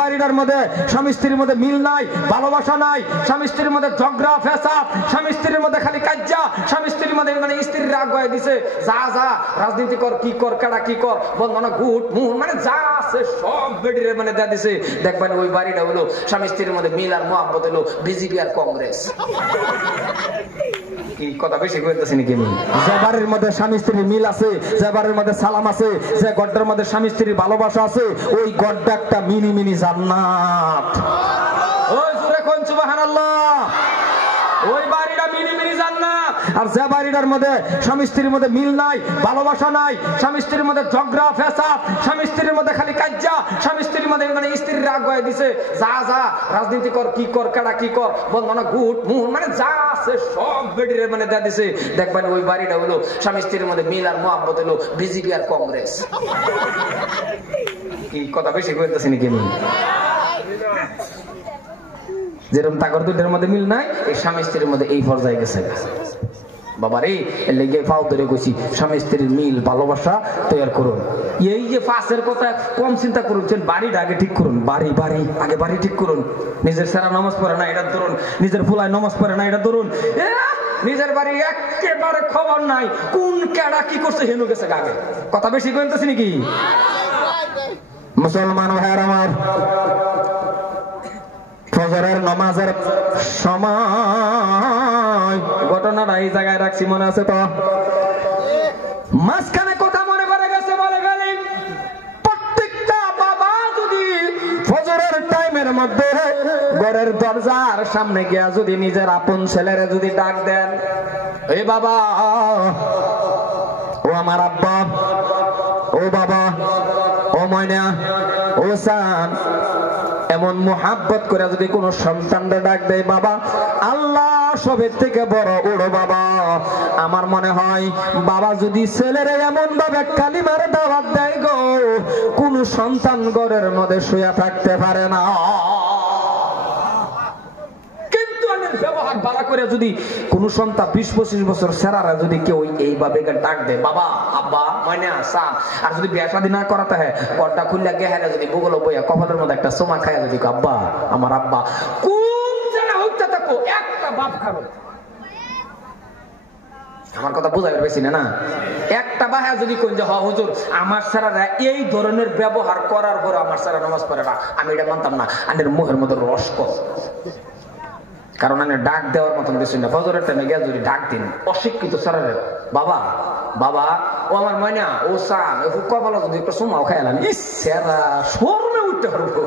বাড়িটার মধ্যে স্বামী স্ত্রীর মধ্যে মিল নাই, ভালোবাসা নাই, স্বামী স্ত্রীর মধ্যে ঝগড়া ফেসাদ, স্বামী স্ত্রীর মধ্যে খালি কাজ্জা, স্বামী স্ত্রীর মধ্যে মানে স্ত্রীর রাগ হয়ে দিছে, যা যা রাজনীতি কর, কি কর, কেডা কি কর, বন্ধনা গুট মুহ মানে যা আছে সব বেডিরে মানে দেয়া দিছে। দেখবেন ওই বাড়িটা হলো স্বামী স্ত্রীর মধ্যে মিল আর মহব্বত হলো বিজেপি আর কংগ্রেস। কি কথা বেশি কইতেছি নাকি? যে বাড়ির মধ্যে স্বামী স্ত্রীর মিল আছে, যে বাড়ির মধ্যে সালাম আছে, যে গড্ডার মধ্যে স্বামী স্ত্রীর ভালোবাসা আছে, ওই গড্ডা একটা মিনি মিনি জান্নাত। ওই জোরে কোন সুবহানাল্লাহ। ওই বাড়িটা মিনি মিনি জান্নাত। আর যে বাড়িটার মধ্যে স্বামী স্ত্রীর মধ্যে মিল নাই, ভালোবাসা নাই, স্বামী স্ত্রীর মধ্যে ঝগড়া ফেসাদ, স্বামী স্ত্রীর মধ্যে খালি কাজ্জা, স্বামী স্ত্রীর মধ্যে মানে স্ত্রীর রাগ হয়ে দিছে, যা যা রাজনীতি কর, কি কর, কেডা কি কর, বন্ধনা গুট মুহ মানে যা আছে সব বেডিরে মানে দেয়া দিছে। দেখবেন ওই বাড়িটা হলো স্বামী স্ত্রীর মধ্যে মিল আর মহব্বত হলো বিজেপি আর কংগ্রেস। কি কথা বেশি কইতেছি নাকি? যেরকম তাকর দুইটার মধ্যে মিল নাই, এই স্বামী স্ত্রীর মধ্যে এই পর্যায়ে গেছে। বাবা রে, এর লেগে ফাও ধরে কইছি, স্বামী স্ত্রীর মিল ভালোবাসা তৈরি করুন। এই যে পাশের কথা কম চিন্তা করুন, বাড়িটা আগে ঠিক করুন। বাড়ি বাড়ি আগে বাড়ি ঠিক করুন। নিজের সারা নামাজ পড়ে না এটা ধরুন, নিজের ফুলায় নামাজ পড়ে না এটা ধরুন, নিজের বাড়ি একেবারে খবর নাই কোন কেডা কি করছে হেনু গেছে আগে। কথা বেশি কইতেছি নাকি? মুসলমান ভাইয়ের আমার, ফজরের নামাজের সময় ঘটনাটা এই জায়গায় রাখছি, মনে আছে তো? মাঝখানে কথা মনে পড়ে গেছে, বলে গেলি প্রত্যেকটা বাবা যদি ফজরের টাইমের মধ্যে ঘরের দরজার সামনে গিয়া যদি নিজের আপন ছেলেরে যদি ডাক দেন, এ বাবা, ও আমার আব্বা, ও বাবা, ও ময়না, ও সান, এমন মোহাব্বত করে যদি কোন সন্তানরা ডাক দেয়, বাবা আল্লাহ সবের থেকে বড় ওড়ো বাবা, আমার মনে হয় বাবা যদি ছেলেরা এমন ভাবে কালিমার দাওয়াত দেয় গো, কোন সন্তান ঘরের মধ্যে শুয়ে থাকতে পারে না। ব্যবহার ভালো করে যদি কোন সন্তান 20-25 বছর সেরারা যদি কেউ এইভাবে ডাক দেয়, বাবা, আব্বা, ময়না, সান, আর যদি বিয়ে শাদী না করাতে হয়, পর্দা খুললে গেহারে যদি বগলো বইয়া কপালের মধ্যে একটা সোমা খায় যদি আব্বা, আমার আব্বা, কোন জানা হইতে থাকো একটা বাপ খাবো। আমার কথা বোঝাবে বেশি না? একটা বাহা যদি কোন যে হুজুর আমার সারারা এই ধরনের ব্যবহার করার পর আমার সারা নামাজ পড়ে না, আমি এটা মানতাম না, আনের মুখের মধ্যে রস কম। কারণ আমি ডাক দেওয়ার মতন কিছু না। ফজরের টাইমে গিয়ে যদি ডাক দিন অশিক্ষিত সারারে, বাবা, বাবা, ও আমার ময়না, ও সান, কপালা যদি একটা সোমাও খাইলাম, ইসেরা শরমে উঠতে পারবো।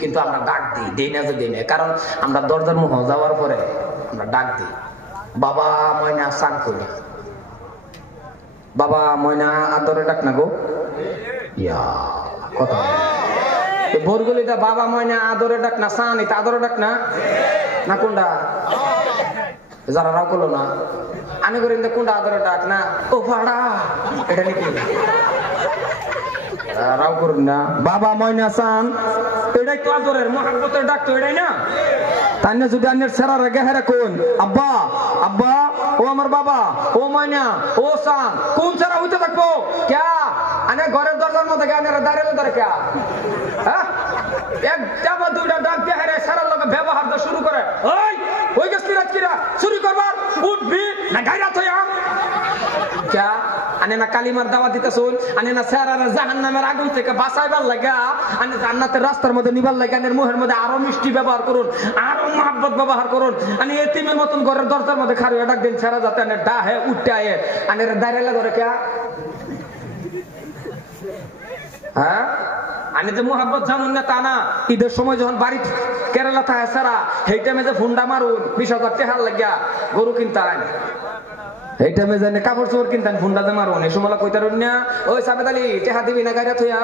কিন্তু আমরা ডাক দিই, দেই না যে দেই না, কারণ আমরা দরজার মুখ যাওয়ার পরে আমরা ডাক দিই, বাবা, ময়না, সান করি, বাবা, ময়না, আদরে ডাক না গো, ইয়া কথা ভোরগুলিটা বাবা, ময়না, আদরে ডাক না, সান এটা আদরে ডাক না, না কোনটা? যারা রাও করলো না আনে করেন কোনটা আদরে ডাক না? ও ভাড়া, এটা নাকি রাও করুন না, বাবা, ময়না, সান, এটাই তো আদরের মহাব্বতের ডাক তো, এটাই না? তাই না? যদি আনের সেরার গেহারে কোন আব্বা, আব্বা, ও আমার বাবা, ও ময়না, ও সান, কোন সেরা হইতে থাকবো ক্যা? আনে ঘরের দরজার মধ্যে আনের দাঁড়ালে ধরে ক্যা? হ্যাঁ, একটা বা দুইটা ডাক গেহারে সেরার লোক ব্যবহার শুরু করে, ওই ওই গেছি রাজকিরা শুরু করবার উঠবি না গাইরা থইয়া ক্যা? আনে না কালিমার দাওয়াত দিতেছুন, আনে না সেরার জাহান্নামের আগুন থেকে বাঁচাইবার লাগা, আনে জান্নাতের রাস্তার মধ্যে নিবার লাগা, আনের মুখের মধ্যে আরো মিষ্টি ব্যবহার করুন, আরো মহব্বত ব্যবহার করুন। আনে এতিমের মতন ঘরের দরজার মধ্যে খাড়িয়ে ডাক দিন, সেরা যাতে আনে ডাহে উঠতে আয়ে, আনের দাঁড়ালে ধরে ক্যা? হ্যাঁ, আমি যে মোহাব্বত জানুন না তা না। ঈদের সময় যখন বাড়ি কেরালা থাকে সারা, সেই টাইমে যে ফুন্ডা মারুন 20,000 টাকা লাগিয়া গরু কিনতাম, এই টাইমে জানে কাপড় চোপড় কিনতাম, ফুন্ডা যে মারুন, এই সময় কইতারুন না, ওই সাবেদ আলী টেহা দিবি না গাড়ি থইয়া,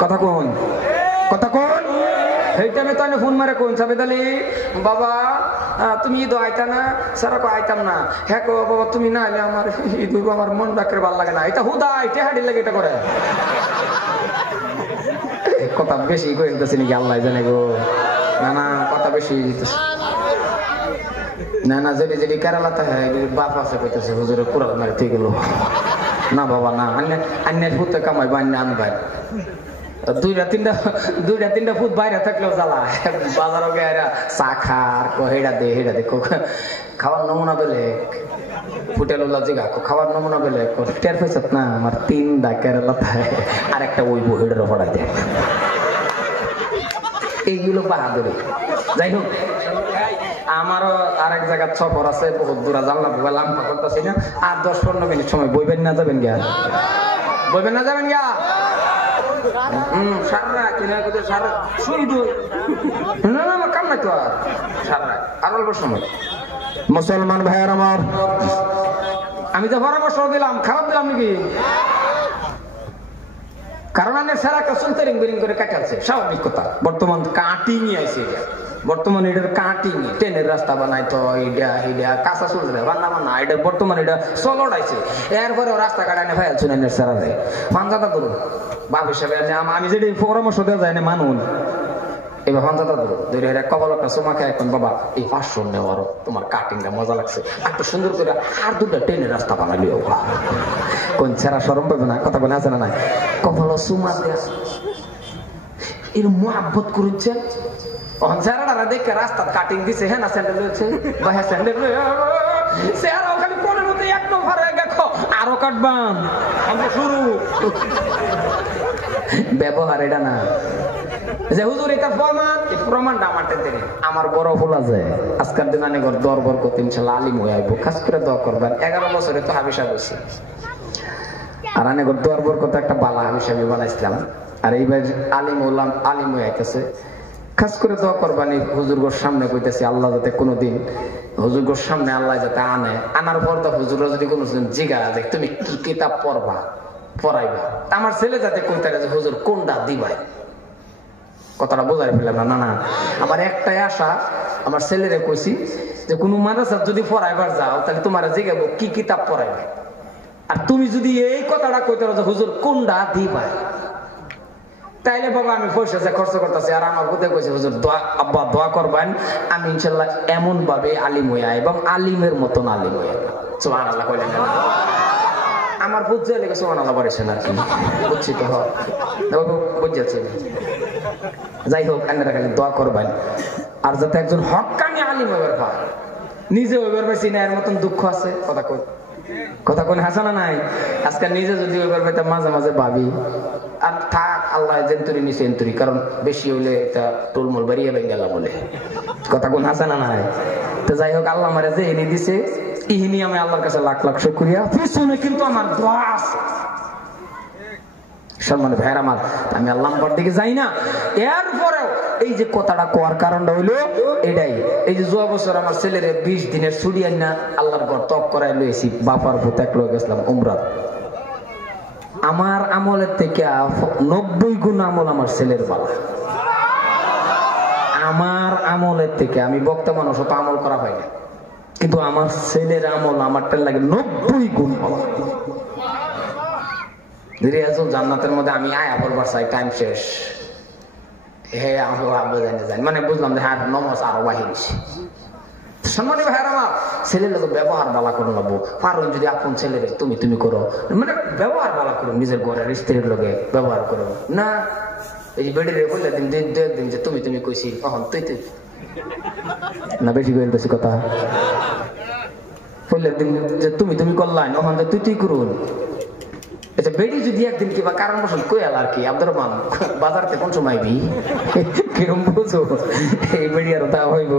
কথা কোন, কথা কোন? সেই টাইমে তো আমি ফোন মারে কোন, সাবেদ আলী বাবা তুমি ঈদ আইতা না? সারা কো আইতাম না। হ্যাঁ কো বাবা তুমি না আইলে আমার ঈদ আমার মন ডাকের ভাল লাগে না, এটা হুদাই টেহাডি লাগে এটা করে। কথা বেশি করে দিতেছি নাকি আল্লাহ জানে গো? না না, কথা বেশি না না, যদি যদি কেরালাতে হয় বাপ আছে কইতেছে হুজুরে কুড়াল মারে ঠিক গেল না বাবা, না আন্যের হুতে কামাই বা আন্যে আনবাই, দুইটা তিনটা ফুট বাইরে থাকলেও জ্বালা বাজারও গেরা চা খার হেডা দে খাওয়ার নমুনা পেলে ফুটেল জিগা খাওয়ার নমুনা পেলে টের পেয়েছ না আমার 3 ডাকের লতায় আর একটা ওই হেডের ফড়া দেয় এইগুলো বাহাদুরি। যাই হোক আমারও আরেক জায়গার সফর আছে, বহুত দূরা জানলা লাম্পা করতেছি না, আর 10-15 মিনিট সময় বইবেন না যাবেন গিয়া সারা কিনা সারা শুধু না আমার কাম নাই তো সারা আর অল্প সময়। মুসলমান ভাইয়ার আমার, আমি তো পরামর্শ দিলাম, খারাপ দিলাম নাকি? কারণ আমি সারা একটা সুলতারিং বিরিং করে কাটাচ্ছে, স্বাভাবিক কথা। বর্তমান কাটিং আছে, বর্তমান এটার কাটিং ট্রেনের রাস্তা বানাইতো এইটা কাঁচা চলছে বান্না এটা বর্তমান এটা চলড়াইছে। এরপরে রাস্তা কাটানে ভাই চুনাইনের সারারে পাঞ্জাটা ধরুন বাপ হিসাবে আমি যেটি পরামর্শ দেওয়া যায় না মানুন এবার পাঞ্জাটা ধরুন ধরে কপাল একটা সোমাকে এখন বাবা এই 500 নেওয়ারও তোমার কাটিংটা মজা লাগছে, একটু সুন্দর করে আর 2টা ট্রেনের রাস্তা বানালিও কোন ছেড়া সরম পাবে না, কথা বলে আছে না নাই কপাল সুমা দেয়া এর মোহাব্বত করছে। দেখে রাস্তা কাটিং দিছে, হ্যাঁ না স্যান্ডেল রয়েছে স্যান্ডেল খালি পনের মধ্যে এক নম্বর দেখো আরো কাটবাম শুরু ব্যবহার এটা না যে হুজুর এটা প্রমাণটা আমার দেন আমার বড় ভুল আছে। আজকের দিন আনে ঘর দরবার করতে ইনশাল্লাহ আলিম হয়ে আইব, খাস করে দোয়া করবেন। 11 বছরে তো হাবিসা বসে আর আনে ঘর দরবার করতে একটা বালা হাবিসা আমি বানাইছিলাম, আর এইবার আলিম হয়ে আইতেছে। খাস করে দোয়া করবানি হুজুরগোর সামনে কইতেছি আল্লাহ যাতে কোনোদিন হুজুরগোর সামনে আল্লাহ যাতে আনার পর তো হুজুররা যদি কোনো জিগা যে তুমি কি কিতাব পড়াইবা, আমার ছেলে যাতে কইতে যে হুজুর কোনটা দিবাই, কথাটা বোঝাই ফেললাম না। না আমার একটাই আশা, আমার ছেলেরে কইছি যে কোনো মাদ্রাসা যদি পড়াইবার যাও তাহলে তোমার জিগাবো কি কিতাব পড়াইবে, আর তুমি যদি এই কথাটা কইতে যে হুজুর কোনটা দিবাই তাইলে বাবা আমি পয়সা যা খরচ করতেছি। আর আমার বোধে কইছে হুজুর আব্বা দোয়া করবেন আমি ইনশাল্লাহ এমন ভাবে আলিম হইয়া এবং আলিমের মতন আলিম হইয়া। সুবহানাল্লাহ কইলেন না? আমার বুঝছে লেগে সুবহানাল্লাহ বলেছেন আর কি বুঝছি তো হয় বুঝেছি। যাই হোক আপনারা খালি দোয়া করবেন আর যাতে একজন হক্কানি আলিম হইবার পায়, নিজে হইবার পাইছি না এর মতন দুঃখ আছে। কথা কোন হাসানা নাই। আজকে নিজে যদি হইবার পাইতাম মাঝে মাঝে ভাবি আর থাক আল্লাহ জেন্তুরি নিচে এন্তুরি, কারণ বেশি হইলে এটা টুলমুল বাড়িয়ে গেলাম বলে। কথা কোন হাসানা নাই। তো যাই হোক আল্লাহ আমারে যে এনে দিছে ইহিনি আমি আল্লাহর কাছে লাখ লাখ শুকরিয়া। পিছনে কিন্তু আমার দোয়া আছে। সম্মানিত ভাইরা আমার, আমি আল্লাহর দিকে যাই না। এরপরেও এই যে কথাটা কোয়ার কারণটা হইলো এটাই, এই যে জুয়া বছর আমার ছেলের 20 দিনের ছুটি আইনা আল্লাহর ঘর তপ করাই লইছি, বাপার ভূত এক লয়ে গেছিলাম উমরা। আমার আমলের থেকে 90 গুণ আমল আমার ছেলের বালা। আমার আমলের থেকে, আমি বক্তা মানুষ তো আমল করা হয় না, কিন্তু আমার ছেলের আমল আমারটার লাগে 90 গুণ হওয়া। রিয়াজুল জান্নাতের মধ্যে আমি আয়া পড়বার চাই, টাইম শেষ। হ্যাঁ আমি জানি মানে বুঝলাম যে হ্যাঁ নমাজ আরো বাহির। সম্মানিত ভাইরা আমার, ছেলের লোক ব্যবহার বালা করে নেবো। পারুন যদি আপন ছেলের তুমি করো, মানে ব্যবহার বালা করো, নিজের ঘরের স্ত্রীর লোকে ব্যবহার করো না। এই বেডে বললে দিন যে তুমি কইছি তখন তুই না, বেশি করে বেশি কথা বললে দিন যে তুমি করলাই তখন তুই করুন। আচ্ছা বেডি যদি একদিন কিবা কারণ বসল কইয়াল আর কি আব্দুর রহমান বাজারতে কোন সময় বি কিরম বুঝো এই বেডি আর তা হইব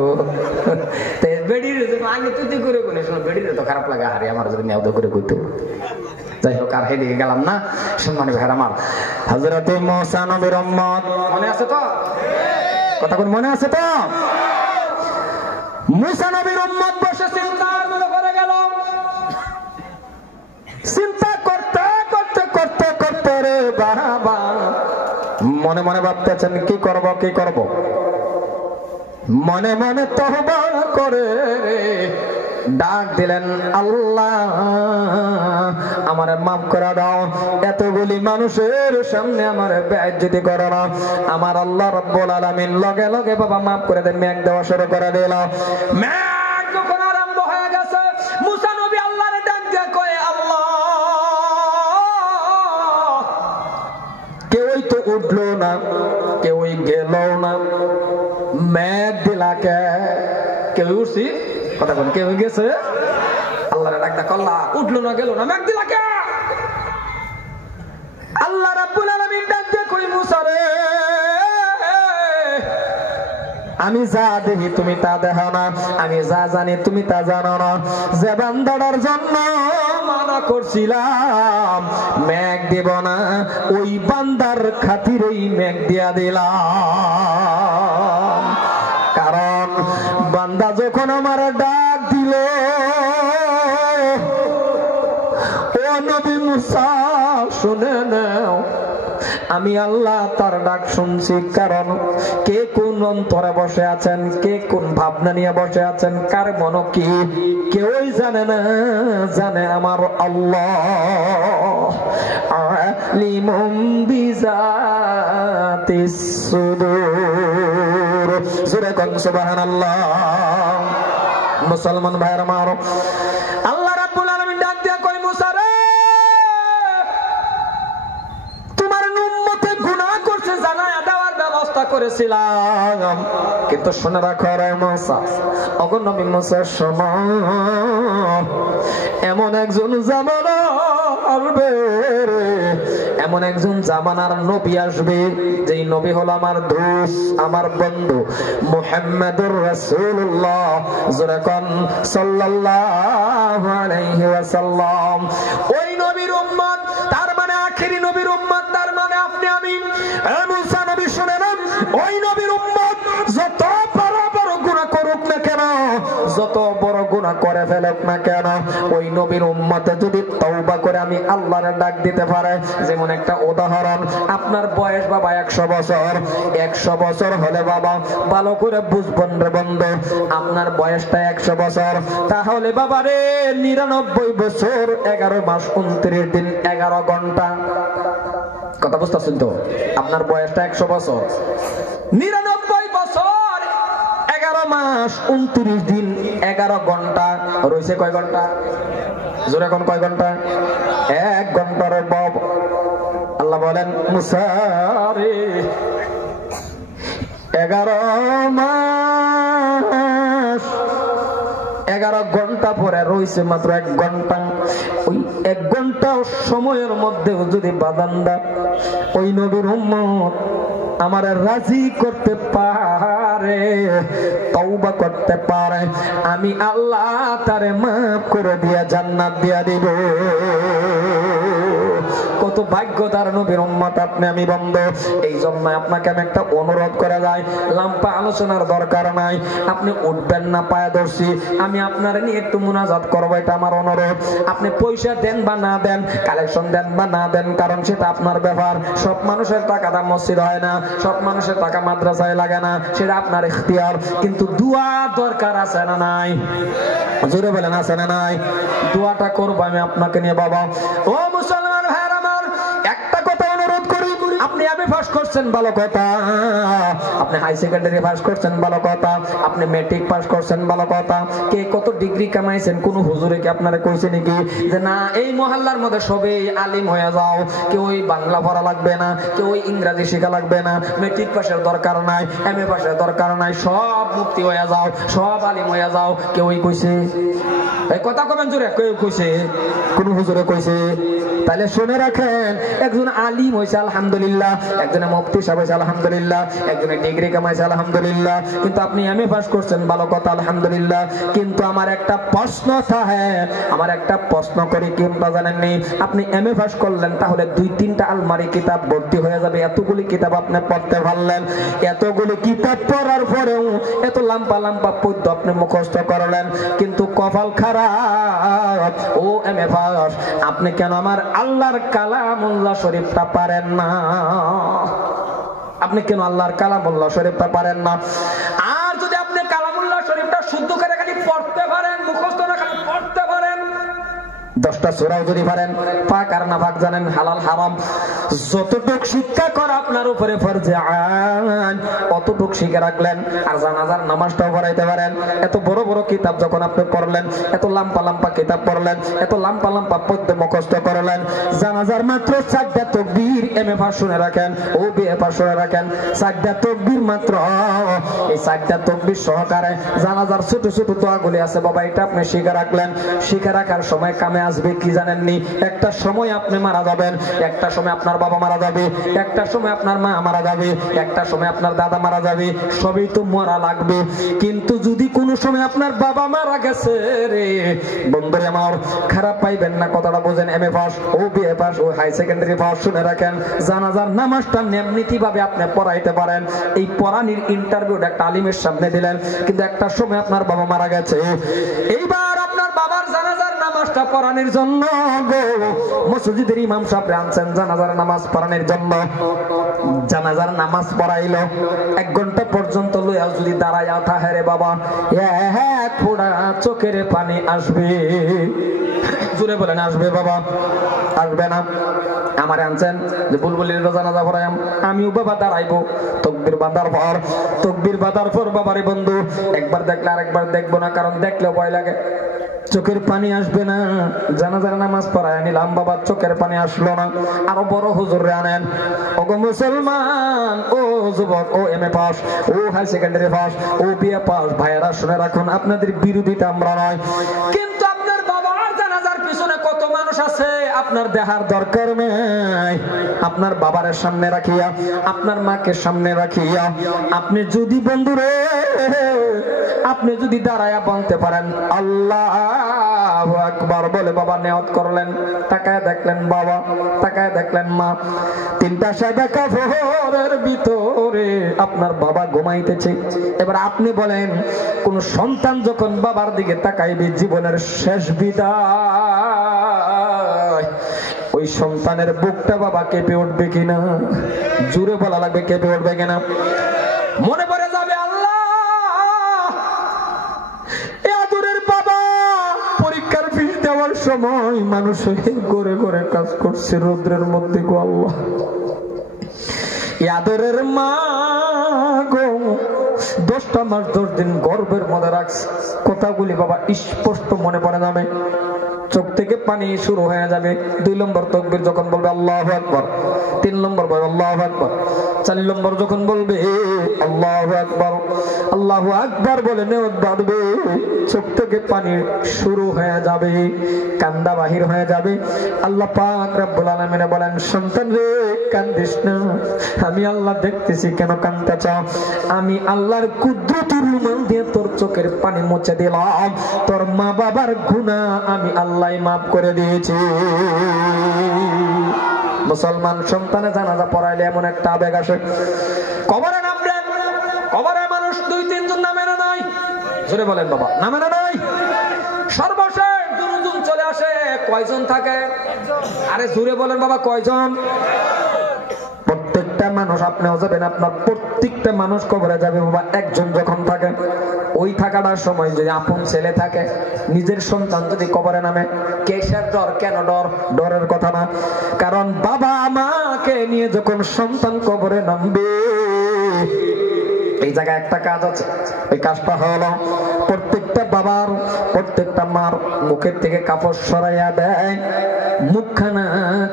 বেডির আগে তুই করে কোনে শুনো বেডির তো খারাপ লাগা হারে আমার যদি নেওয়া করে কইতো। যাই হোক আর হেদিকে গেলাম না। সম্মানিত ভাইরা আমার, হযরতে মুসা নবীর উম্মত মনে আছে তো? কথা কোন মনে আছে তো? মুসা নবীর উম্মত বসে চিন্তার মধ্যে পড়ে গেল। চিন্তা করতে রে বাবা মনে মনে ভাবতেছেন কি করব। মনে মনে তওবা করে ডাক দিলেন, আল্লাহ আমারে মাফ করে দাও, এতগুলি মানুষের সামনে আমারে বেইজ্জতি করো না। আমার আল্লাহ রাব্বুল আলামিন লগে লগে বাবা মাফ করে দেন। মেঘ দেওয়া শুরু করে দিল। মেঘ যখন আরম্ভ হয়ে গেছে, মুসা নবী আল্লাহরে ডাক দিয়ে কয়, আল্লাহ কেউই তো উঠলো না, না, কেউই গেল না। মেঘ দিলাকে, কেউ উঠছি কথা বল, কেউ গেছে আল্লাহর ডাকটা কল্লা, উঠলো না গেল না, মেঘ দিলাকে। আল্লাহ রাব্বুল আলামিন ডাক দিয়ে কই মুসা রে, আমি যা দেখি তুমি তা দেখো না, আমি যা জানি তুমি তা জানো না। যে বান্দাটার জন্য মানা করছিলাম মেঘ দেব না, ওই বান্দার খাতিরেই মেঘ দিয়া দিলাম। কারণ বান্দা যখন আমার ডাক দিল, ও নবী মুসা শুনে নাও, আমি আল্লাহ তার ডাক শুনছি। কারণ কে কোন অন্তরে বসে আছেন, কে কোন ভাবনা নিয়ে বসে আছেন, কার মন কি কেউই জানে না, জানে আমার আল্লাহ। আলিমুম বিজাতিস সুদূর, জোরে কোন সুবহানাল্লাহ। মুসলমান ভাইরা আমার, আল্লাহ রাব্বুল আলামিন ডাক দিয়া কই মুসা রে, জানায়া দেওয়ার ব্যবস্থা করেছিলাম, কিন্তু শুনে রাখো রে মুসা, ওগো নবী মুসা শোনো, এমন একজন জামানা আসবে, এমন একজন জামানার নবী আসবে, যেই নবী হলো আমার দোস্ত, আমার বন্ধু মুহাম্মদুর রাসূলুল্লাহ, যেরকম সাল্লাল্লাহু আলাইহি ওয়াসাল্লাম। ওই নবীর উম্মত, তার মানে আখেরি নবীর উম্মত, তার মানে আপনি আমি। মুসা নবী শুনে নেন, ওই নবীর উম্মত যত বড় বড় গুনাহ করুক না কেন, যত বড় গুনাহ করে ফেলুক না কেন, ওই নবীর উম্মতে যদি তওবা করে আমি আল্লাহর ডাক দিতে পারে। যেমন একটা উদাহরণ, আপনার বয়স বাবা 100 বছর, 100 বছর হলে বাবা ভালো করে বুঝবেন রে বন্ধু, আপনার বয়সটা 100 বছর, তাহলে বাবা রে 99 বছর 11 মাস 29 দিন 11 ঘন্টা। কথা বুঝতেছেন তো? আপনার বয়সটা 100 বছর, 99 বছর 11 মাস 29 দিন 11 ঘন্টা, রয়েছে কয় ঘন্টা? জোরে কোন কয় ঘন্টা? 1 ঘন্টার বাব। আল্লাহ বলেন মুসা রে, 11 মাস 11 ঘন্টা পরে রয়েছে মাত্র 1 ঘন্টা। ওই 1 ঘন্টা সময়ের মধ্যে যদি বাদান্দা ওই নবীর উম্মত আমারে রাজি করতে পারে, তওবা করতে পারে, আমি আল্লাহ তারে মাফ করে দিয়া জান্নাত দিয়া দিব। কত ভাগ্যদার নবীর উম্মত আপনি আমি বন্ধু। এই জন্য আপনাকে আমি একটা অনুরোধ করে যাই, লম্বা আলোচনার দরকার নাই, আপনি উঠবেন না পায়ে ধরছি, আমি আপনার নিয়ে একটু মুনাজাত করবো, এটা আমার অনুরোধ। আপনি পয়সা দেন বা না দেন, কালেকশন দেন বা না দেন, কারণ সেটা আপনার ব্যাপার। সব মানুষের টাকাটা মসজিদ হয় না, সব মানুষের টাকা মাদ্রাসায় লাগে না, সেটা আপনার ইখতিয়ার। কিন্তু দোয়া দরকার আছে না নাই? জোরে বলেন আছে না নাই? দোয়াটা করবো আমি আপনাকে নিয়ে বাবা। ও মুসলমান ভাইরা আমার, একটা কথা অনুরোধ করি, আপনি এমএ পাস করছেন ভালো কথা, আপনি হাই সেকেন্ডারি পাস করছেন ভালো কথা, আপনি ম্যাট্রিক পাস করছেন ভালো কথা, কে কত ডিগ্রি কামাইছেন কোন হুজুরে কি আপনারা কইছে নাকি যে না এই মহল্লার মধ্যে সবাই আলিম হয়ে যাও, কেউ ওই বাংলা পড়া লাগবে না, কেউ ওই ইংরেজি শেখা লাগবে না, ম্যাট্রিক পাসের দরকার নাই, এমএ পাসের দরকার নাই, সব মুক্তি হয়ে যাও, সব আলিম হয়ে যাও, কেউ ওই কইছে? এই কথা কবেন জোরে, কেউ কইছে? কোন হুজুরে কইছে? তাহলে শুনে রাখেন, একজন আলিম হয়েছে আলহামদুলিল্লাহ, একজনে মুফতি সাহেব হয়েছে আলহামদুলিল্লাহ, একজনে ডিগ্রি কামাইছে আলহামদুলিল্লাহ, কিন্তু আপনি এমএ পাস করছেন ভালো কথা আলহামদুলিল্লাহ। কিন্তু আমার একটা প্রশ্ন থাকে, আমার একটা প্রশ্ন করি, কিংবা জানেননি, আপনি এমএ পাস করলেন, তাহলে 2-3টা আলমারি কিতাব ভর্তি হয়ে যাবে, এতগুলি কিতাব আপনি পড়তে পারলেন, এতগুলি কিতাব পড়ার পরেও এত লাম্পা লাম্পা পদ্য আপনি মুখস্থ করলেন, কিন্তু কপাল খারাপ, ও এমএ পাস, আপনি কেন আমার আল্লাহর কালামুল্লাহ শরীফটা পারেন না? আপনি কেন আল্লাহর কালামুল্লাহ শরীফটা পারেন না? আর যদি আপনি কালামুল্লাহ শরীফটা শুদ্ধ করে খালি পড়তে পারেন, মুখস্থ না খালি পড়তে পারেন, 10টা সূরাও যদি পারেন, পাক আর না পাক জানেন, হালাল হারাম যতটুক শিক্ষা করা আপনার উপরে ফরজে আইন, অতটুক শিখে রাখলেন, আর জানাজার নামাজটাও পড়াইতে পারেন। এত বড় বড় কিতাব যখন আপনি পড়লেন, এত লাম্পা লাম্পা কিতাব পড়লেন, এত লাম্পা লাম্পা পদ্য মুখস্থ করলেন, জানাজার মাত্র 4টা তাকবীর এমএ পাস শুনে রাখেন, ও বিএ পাস শুনে রাখেন, 4টা তাকবীর মাত্র। এই 4টা তাকবীর সহকারে জানাজার ছোট ছোট দোয়াগুলি আছে বাবা, এটা আপনি শিখে রাখলেন। শিখে রাখার সময় কামে আসবে কি জানেননি? একটা সময় আপনি মারা যাবেন, একটা সময় আপনার বাবা মারা যাবে, একটা সময় আপনার মা মারা যাবে, একটা সময় আপনার দাদা মারা যাবে, সবই তো মরা লাগবে। কিন্তু যদি কোনো সময় আপনার বাবা মারা গেছে রে বন্ধুরে আমার, খারাপ পাইবেন না, কথাটা বোঝেন। এমএ পাস, ও বিএ পাস, ও হাই সেকেন্ডারি পাস শুনে রাখেন, জানাজার নামাজটা এমনিতি ভাবে আপনি পড়াইতে পারেন। এই পড়ানির ইন্টারভিউটা একটা আলিমের সামনে দিলেন, কিন্তু একটা সময় আপনার বাবা মারা গেছে, এইবার আপনার বাবার জানাজার নামাজটা পড়ানোর জন্য মসজিদের ইমাম সাহেব আনছেন জানাজার নামাজ পড়ানোর জন্য। জানাজার নামাজ পড়াইলো, 1 ঘন্টা পর্যন্ত লইয়া যদি দাঁড়াইয়া থাকে রে বাবা, এক ফোঁটা চোখের পানি আসবে। জুড়ে বলেন আসবে বাবা? আসবে না? আমার আনছেন যে বুলবুলির জানাজা পড়াইম, আমিও বাবা দাঁড়াইবো তকবীর বাঁধার পর। তকবীর বাঁধার পর বাবারে বন্ধু একবার দেখলে আরেকবার দেখবো না, কারণ দেখলেও ভয় লাগে, চোখের পানি আসবে না। জানাজার নামাজ পড়ায় নিলাম বাবা, চোখের পানি আসলো না, আরো বড় হুজুরে আনেন। ওগো মুসলমান, ও যুবক, ও এমএ পাস, ও হাই সেকেন্ডারি পাস, ও বিএ পাস ভাইয়েরা শুনে রাখুন, আপনাদের বিরোধিতা আমরা নয়, কিন্তু আপনার বাবার জানাজার পিছনে কত মানুষ আছে আপনার দেখার দরকার নেই। আপনার বাবার সামনে রাখিয়া, আপনার মাকে সামনে রাখিয়া আপনি যদি বন্ধুরে আপনি যদি দাঁড়ায়া বলতে পারেন আল্লাহু আকবার বলে বাবা নিয়ত করলেন, তাকায় দেখলেন বাবা, তাকায় দেখলেন মা, 3টা সাদা কাপড়ের ভিতরে আপনার বাবা ঘুমাইতেছে। এবার আপনি বলেন, কোন সন্তান যখন বাবার দিকে তাকাইবে জীবনের শেষ বিদায়, ওই সন্তানের বুকটা বাবা কেঁপে উঠবে কিনা? জোরে বলা লাগবে, কেঁপে উঠবে কিনা? মনে পড়ে যাবে আল্লাহ দেওয়ার সময় মানুষ ঘরে ঘরে কাজ করছে রোদ্রের মধ্যে, গো আল্লাহ আদরের মা গো 10টা মাস 10 দিন গর্ভের মধ্যে রাখছে। কথাগুলি বাবা স্পষ্ট মনে পড়ে যাবে, চোখ থেকে পানি শুরু হয়ে যাবে। 2 নম্বর তাকবীর যখন বলবে আল্লাহু আকবার, 3 নম্বর বলবে আল্লাহু আকবার, 4 নম্বর যখন বলবে আল্লাহু আকবার, আল্লাহু আকবার বলে নিয়ত বাঁধবে, চোখ থেকে পানি শুরু হয়ে যাবে, কান্দা বাহির হয়ে যাবে। আল্লাহ পাক রব্বুল আলামিন বলেন, সন্তান রে কান্দিস না, আমি আল্লাহ দেখতেছি কেন কাঁদতেছ, আমি আল্লাহর কুদরতের রুমাল দিয়ে তোর চোখের পানি মুছে দিলাম, তোর মা বাবার গুনাহ আমি আল্লাহ মাফ করে দিয়েছি। মুসলমান সন্তানে জানাজা পড়াইলে এমন একটা আবেগ আসে, কবরে নামলেন, কবরে মানুষ 2-3 জন নামে না নাই, জোরে বলেন বাবা, নামে না নাই, সর্বশেষ দুজন চলে আসে, কয়জন থাকে? আরে জোরে বলেন বাবা, কয়জন? প্রত্যেকটা মানুষ, আপনিও যাবেন, আপনার প্রত্যেকটা মানুষ কবরে যাবে বাবা। একজন যখন থাকে, ওই থাকাটার সময় যদি আপন ছেলে থাকে, নিজের সন্তান যদি কবরে নামে, কিসের ডর? কেন ডর? ডরের কথা না, কারণ বাবা মাকে নিয়ে যখন সন্তান কবরে নামবে, এই জায়গায় একটা কাজ আছে, ওই কাজটা হলো প্রত্যেকটা বাবার, প্রত্যেকটা মার মুখের থেকে কাপড় সরাইয়া দেয়, মুখখানা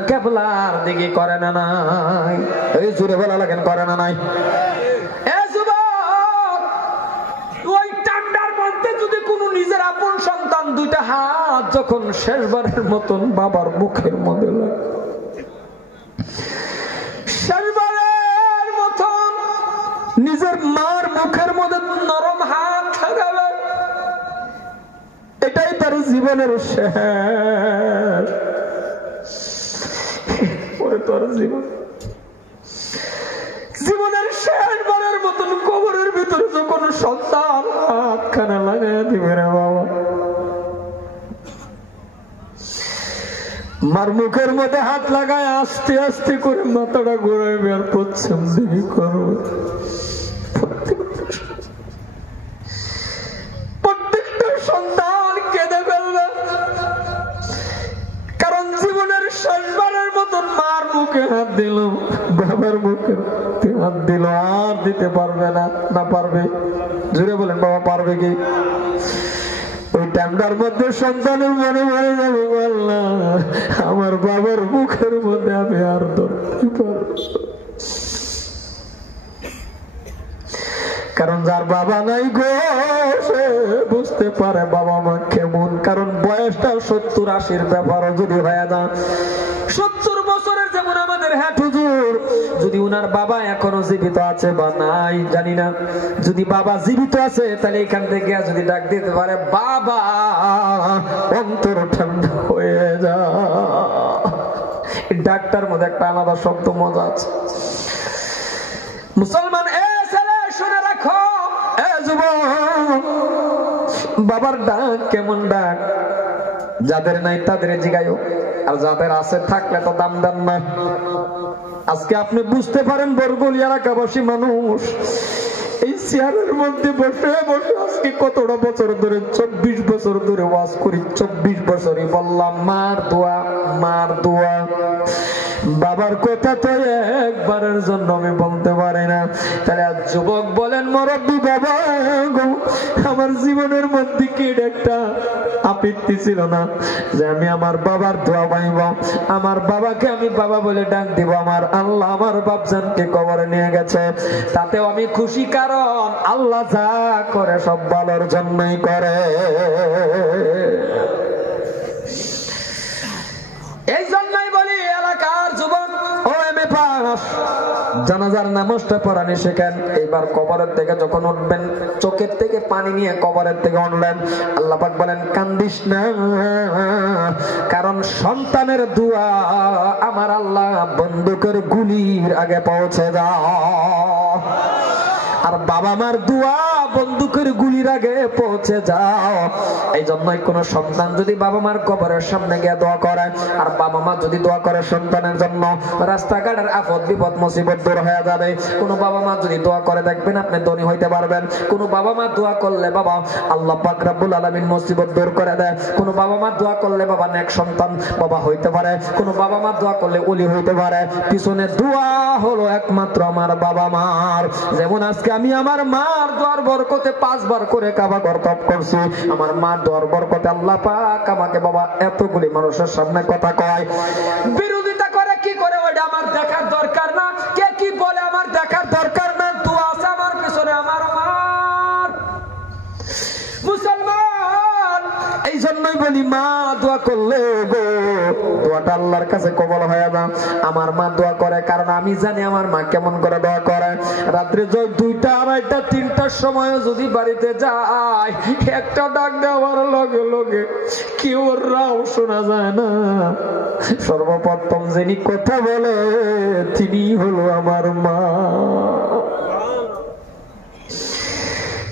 কেবলার দিকে করে না নাই? এই জোরে বলা লাগেন, করে না নাই? ওই ঠান্ডার মধ্যে যদি কোনো নিজের আপন সন্তান 2টা হাত যখন শেষবারের মতন বাবার মুখের মধ্যে লাগে, শেষবারের মতন নিজের মার মুখের মধ্যে নরম হাত লাগাবে, এটাই তার জীবনের শেষ। তোর জীবনের শেষবারের মতন কবরের ভিতরে যখন সন্তান হাতখানা লাগাই দিবে রে বাবা, মার মুখের মধ্যে হাত লাগায় আস্তে আস্তে করে মাথাটা ঘুরাইবে আর পশ্চিম দিকে করবে। প্রত্যেকটা সন্তান কেঁদে ফেলবে, কারণ জীবনের শেষবারের মতন মার মুখে হাত দিল, বাবার মুখে হাত দিল, আর দিতে পারবে না? না পারবে? জোরে বলেন বাবা, পারবে কি? ওই টান্ডার মধ্যে সন্তানের মনে মনে যাবে, আল্লাহ আমার বাবার মুখের মধ্যে আমি আর ধরতে পারবো। কারণ যার বাবা নাই গো সে বুঝতে পারে বাবা মা কেমন। কারণ বয়সটা 70-80 ব্যাপারও যদি হয়ে যায়, 70 বছরের যেমন আমাদের হ্যাঁ হুজুর, যদি উনার বাবা এখনো জীবিত আছে বা নাই জানি না, যদি বাবা জীবিত আছে তাহলে এখান থেকে যদি ডাক দিতে পারে বাবা, অন্তর ঠান্ডা হয়ে যায়। ডাকটার মধ্যে একটা আলাদা শব্দ মজা আছে। মুসলমান শুনে রাখো, বাবার ডাক কেমন ডাক? যাদের নাই তাদের জিগায়ও, আর যাদের আছে থাকলে তো দাম দেন না। আজকে আপনি বুঝতে পারেন বরগুলি এলাকাবাসী মানুষ এই চেয়ারের মধ্যে বসে বসে আজকে কতটা বছর ধরে, 24 বছর ধরে ওয়াজ করি। 24 বছরই বললাম মার দোয়া, মার দোয়া। বাবার কথা তো একবারের জন্য আমি বলতে পারি না। তাহলে আজ যুবক বলেন মুরব্বি বাবা গো, আমার জীবনের মধ্যে কি একটা আপত্তি ছিল না যে আমি আমার বাবার দোয়া পাইব, আমার বাবাকে আমি বাবা বলে ডাক দিব। আমার আল্লাহ আমার বাপজানকে কবরে নিয়ে গেছে, তাতেও আমি খুশি। কারণ আল্লাহ যা করে সব ভালোর জন্যই করে। এই জন্যই বলি এলাকার যুবক ও এমএ পাস, জানাজার নামাজটা পড়ানি শেখেন। এবার কবরের থেকে যখন উঠবেন, চোখের থেকে পানি নিয়ে কবরের থেকে উঠলেন, আল্লাহ পাক বলেন কান্দিস না, কারণ সন্তানের দোয়া আমার আল্লাহ বন্দুকের গুলির আগে পৌঁছে দাও। আর বাবা মার দোয়া বন্দুকের গুলির আগে পৌঁছে যাও। এই জন্যই কোন সন্তান যদি বাবা মার কবরের সামনে গিয়ে দোয়া করে, আর বাবা মা যদি দোয়া করে সন্তানের জন্য, রাস্তাঘাটের আপদ বিপদ মুসিবত দূর হয়ে যাবে। কোন বাবা মা যদি দোয়া করে দেখবেন আপনি ধনী হইতে পারবেন। কোন বাবা মা দোয়া করলে বাবা আল্লাহ পাক রব্বুল আলামিন মুসিবত দূর করে দেয়। কোন বাবা মা দোয়া করলে বাবা নেক সন্তান বাবা হইতে পারে। কোন বাবা মা দোয়া করলে ওলি হইতে পারে। পিছনে দোয়া হলো একমাত্র আমার বাবা মার। যেমন আজকে আমি আমার মার দোয়ার বরকতে 5 বার করে কাবা ঘর তপ করছি। আমার মার দোয়ার বরকতে আল্লাহ পাক আমাকে বাবা এতগুলি মানুষের সামনে কথা কয়, বিরোধিতা করে কি করে ওটা আমার দেখার দরকার না। কে কি বলে আমার দেখার দরকার না। দোয়া আছে আমার পিছনে আমার মার। মুসলমান এই জন্যই বলি মা দোয়া করলে গো দোয়াটা আল্লাহর কাছে কবুল হয়ে যায়। আমার মা দোয়া করে, কারণ আমি জানি আমার মা কেমন করে দোয়া করে। রাত্রে 2টা, 2:30, 3টার সময় যদি বাড়িতে যায়, একটা ডাক দেওয়ার লগে লগে কেউ রাও শোনা যায় না। সর্বপ্রথম যিনি কথা বলে তিনি হলো আমার মা।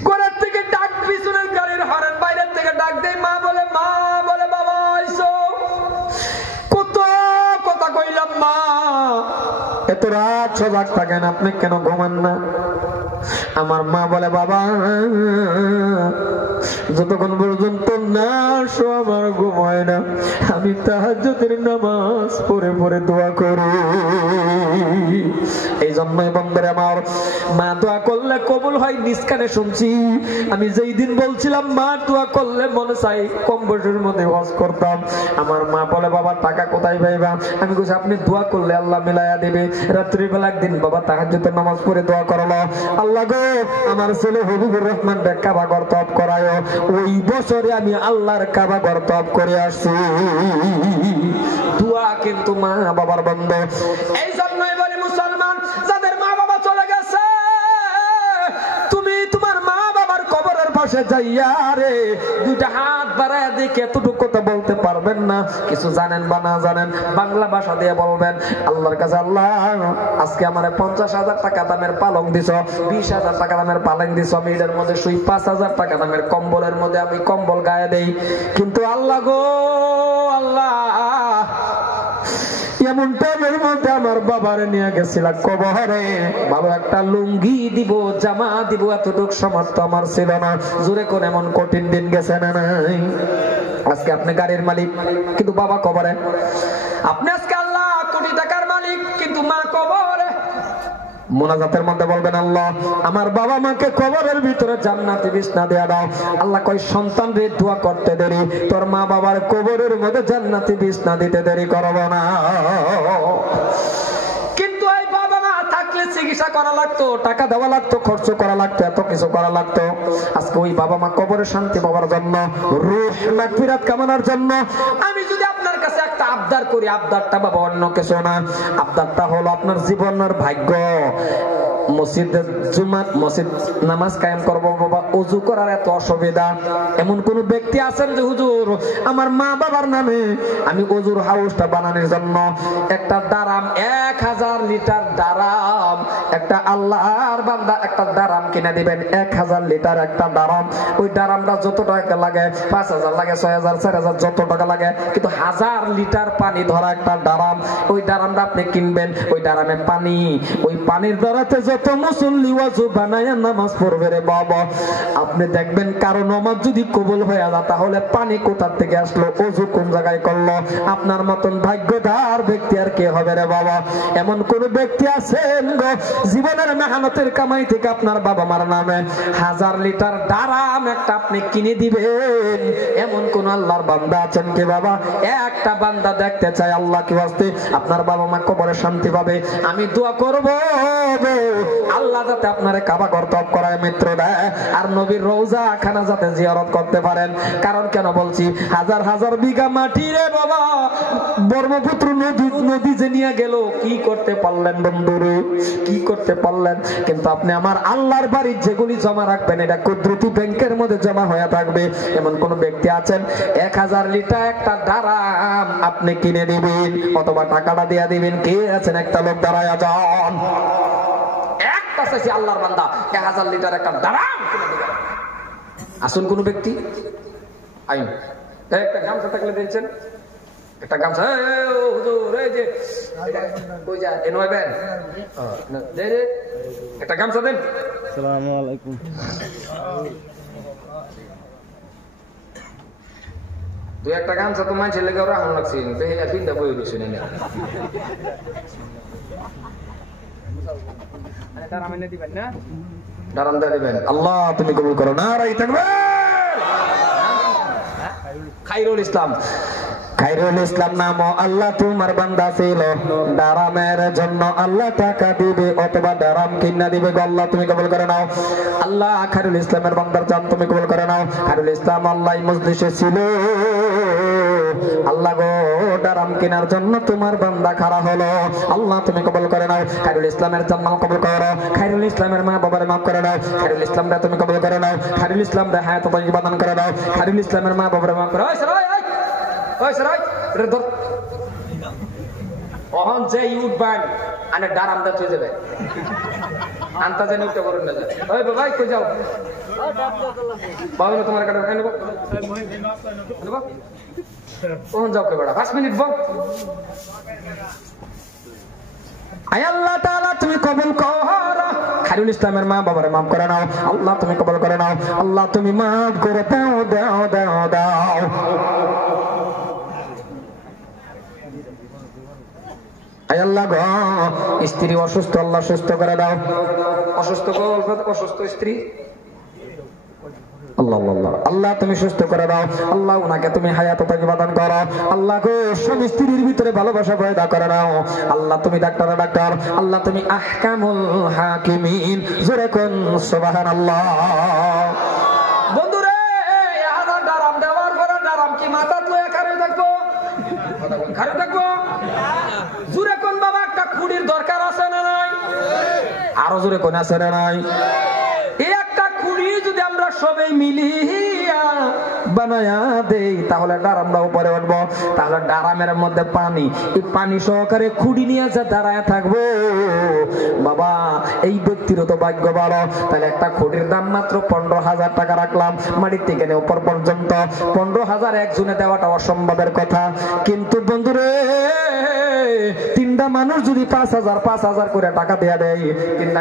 ঘরের থেকে ডাক, পিছনের গাড়ির হরেন, বাইরের থেকে ডাক দেয়, মা বলে বাবা আইসো। কত কথা কইলাম মা, এত রাত সজাগ থাকেন, আপনি কেন ঘুমান না? আমার মা বলে বাবা যতক্ষণ পর্যন্ত না আসো আমার ঘুম হয় না। আমি তাহাজ্জুদের নামাজ পড়ে পড়ে দোয়া করি। এই জন্যই বন্ধুরা আমার মা দোয়া করলে কবুল হয় নিজ কানে শুনছি। আমি যেই দিন বলছিলাম মা দোয়া করলে মনে চাই কম বয়সের মধ্যে হজ করতাম, আমার মা বলে বাবা টাকা কোথায় পাইবা? আমি বলছি আপনি দোয়া করলে আল্লাহ মিলাইয়া দেবে। রাত্রিবেলা একদিন বাবা তাহাজ্জুদের নামাজ পড়ে দোয়া করলো, আল্লাহ গো আমার ছেলে হবিবুর রহমান কাবা ঘর তপ করায়। ওই বছরে আমি আল্লাহর কাবা ঘর তপ করে আসছি। দোয়া কিন্তু মা বাবার বন্ধ। এই জন্যই বলি মুসলমান যাদের মা বাবা চলে গেছে, তুমি তোমার মা বাবার কবরের পাশে যাইয়া রে 2টা হাত বাড়ায় দেখে এতটুকু কথা বলতে পারবেন না, কিছু জানেন বা না জানেন বাংলা ভাষা দিয়ে বলবেন আল্লাহর কাছে, আল্লাহ আজকে আমার 50,000 টাকা দামের পালং দিছ, 20,000 টাকা দামের পালং দিছ, আমি এর মধ্যে শুই 5,000 টাকা দামের কম্বলের মধ্যে আমি কম্বল গায়ে দেই, কিন্তু আল্লাহ গো আল্লাহ এমন টাইমের মধ্যে আমার বাবারে নিয়ে গেছিলাম কবরে, ভালো একটা লুঙ্গি দিব জামা দিব এতটুকু সামর্থ্য আমার ছিল না। জোরে কোন এমন কঠিন দিন গেছে না নাই? আজকে আপনি গাড়ির মালিক কিন্তু বাবা কবরে, আপনি আজকে আল্লাহ কোটি টাকার মালিক কিন্তু মা কবরে। মোনাজাতের মধ্যে বলবেন, আল্লাহ আমার বাবা মাকে কবরের ভিতরে জান্নাতি বিছনা দিয়ে দাও। আল্লাহ কয় সন্তান রে দোয়া করতে দেরি, তোর মা বাবার কবরের মধ্যে জান্নাতি বিছনা দিতে দেরি করব না। কিন্তু এই বাবা মা থাকলে চিকিৎসা করা লাগতো, টাকা দেওয়া লাগতো, খরচ করা লাগতো, এত কিছু করা লাগতো। আজকে ওই বাবা মা কবরে শান্তি পাওয়ার জন্য, রূহ মাগফিরাত কামনার জন্য আমি যদি আপনার কাছে একটা আবদার করি, আবদারটা বাবা অন্য কিছু না, আবদারটা হলো আপনার জীবনের ভাগ্য। মসজিদ নামাজ কায়েম করবো বাবা, ওযু করার এত অসুবিধা। এমন কোন ব্যক্তি আছেন যে হুজুর আমার মা বাবার নামে আমি ওযুর হাউসটা বানানোর জন্য একটা দারাম 1000 লিটার দারাম, একটা আল্লাহর বান্দা একটা দারাম কিনে দিবেন, 1000 লিটার একটা দারাম। ওই দারামটা যত টাকা লাগে, 5000 লাগে, 6000, 4000, যত টাকা লাগে, কিন্তু 1000 লিটার পানি ধরা একটা দারাম। ওই দারামটা আপনি কিনবেন, ওই দারামে পানি, ওই পানির দ্বারাতে যত মুসল্লি ওযু বানায়া নামাজ পড়বে রে বাবা, আপনি দেখবেন কারো নামাজ যদি কবুল হয়ে যায় তাহলে পানি কোথা থেকে আসলো, ওযু কোন জায়গায় করলো। আপনার মতন ভাগ্যদার ব্যক্তি আর কে হবে রে বাবা? এমন কোন ব্যক্তি আছেন গো জীবনের মেহনতের কামাই থেকে আপনার বাবা মার নামে 1000 লিটার দারাম একটা আপনি কিনে দিবেন? এমন কোন আল্লাহর বান্দা আছেন কি বাবা? একটা বান্দা দেখতে চাই আল্লাহ কি ওয়াস্তে আপনার বাবা মা কবরে শান্তি পাবে। আমি দোয়া করব আল্লাহ যাতে আপনারে কাবা ঘর তওয়াফ করায় মিত্র দেয়, আর নবীর রওজা খানা যাতে জিয়ারত করতে পারেন। কারণ কেন বলছি, হাজার হাজার বিঘা মাটি রে বাবা ব্রহ্মপুত্র নদী যে নিয়ে গেল, কি করতে পারলেন বন্ধুরে, কি করতে পারলেন? কিন্তু আপনি আমার আল্লাহর বাড়ির যেগুলি জমা রাখবেন এটা কুদরতি ব্যাংকের মধ্যে জমা হয়ে থাকবে। এমন কোন ব্যক্তি আছেন 1000 লিটার একটা দারাম আপনি কিনে দিবেন অথবা টাকাটা দিয়ে দিবেন? কে আছেন? একটা লোক দাঁড়ায় যান। একটা চাইছি আল্লাহর বান্দা 1000 লিটার একটা দারাম কিনে দিবেন। আসুন কোন ব্যক্তি আইন একটা গামছা থাকলে দিয়েছেন, একটা গামছা হুজুর এই যে কই যায় এ নয়বেন দে দে একটা গামছা দেন। আসসালামু আলাইকুম। দুই একটা গামছা তো মাঝে লেগে রাখুন লাগছে, দেখে তিনটা বই রয়েছে না দারাম এনে দিবেন না, দারাম দিয়ে দিবেন। আল্লাহ তুমি কবুল করো। নারায়ে তাকবীর। খায়রুল ইসলাম, খায়রুল ইসলাম নাম আল্লাহ তোমার বান্দা ছিল, দারামের জন্য আল্লাহ টাকা দিবে অথবা দারাম কিনা দিবে। আল্লাহ তুমি কবুল করে নাও। আল্লাহ খায়রুল ইসলামের বান্দার জান তুমি কবুল করে নাও। খায়রুল ইসলাম আল্লাহ মজলিসে ছিল, আল্লাহ গো দারাম কেনার জন্য তোমার বান্দা খাড়া হলো, আল্লাহ তুমি কবুল করে নাও। খায়রুল ইসলামের জান্নাত কবুল করো, খায়রুল ইসলামের মা বাবার মাফ করে নাও, খায়রুল ইসলামরা তুমি কবুল করে নাও, খায়রুল ইসলামরা হায়াত তাইয়্যিবা দান করে নাও, খায়রুল ইসলামের মা বাবার মাফ করে। ওই সরাই ওই সরাই রে ধর ওহন যে উঠবান আনে দারাম দা চলে যাবে আনতা জানি উঠতে পারুন না। ওই বাবা কই যাও বাবা তোমার কাছে এনে গো এনে গো ওহন যাও কে বড় 5 মিনিট বল। আয় আল্লাহ তাআলা তুমি কবুল করো, খায়রুল ইসলামের মা বাবার মাফ করে নাও, আল্লাহ তুমি কবুল করে নাও, আল্লাহ তুমি মাফ করে দাও দাও দাও দাও। আয় আল্লাহ গো স্ত্রী অসুস্থ, আল্লাহ সুস্থ করে দাও। অসুস্থ গো অসুস্থ স্ত্রী আল্লাহ আল্লাহ আল্লাহ তুমি সুস্থ করে দাও। আল্লাহ উনাকে তুমি হায়াত তাইয়্যিবা দান করো। আল্লাহ গো স্বামী স্ত্রীর ভিতরে ভালোবাসা পয়দা করে নাও। আল্লাহ তুমি ডাক্তার, আল্লাহ তুমি আহকামুল হাকিমিন। জোরে কোন সুবহানাল্লাহ। বন্ধুরে আহার দারাম দেওয়ার পরে দারাম কি মাথাত লয়ে খাড়ে থাকবো? খাড়ে থাকবো? জোরে কোন বাবা একটা খুঁড়ির দরকার আছে না নাই? আরো জোরে কোন আছে না নাই? এই একটা খুঁড়ি যদি আমরা সবাই মিলিয়া বানায়া দেই তাহলে দারামটা উপরে উঠবো। তাহলে দারামের মধ্যে পানি, এই পানি সহকারে খুঁড়ি নিয়ে যা দাঁড়ায় থাকবো বাবা, এই ব্যক্তির তো ভাগ্য ভালো। তাহলে একটা খুঁড়ির দাম মাত্র 15,000 টাকা রাখলাম, মাটির থেকে উপর পর্যন্ত 15,000 একজনে দেওয়াটা অসম্ভবের কথা। কিন্তু বন্ধুরে 3 তিনটা মানুষ যদি 5,000 করে টাকা দেয়া দেয়, তিনটা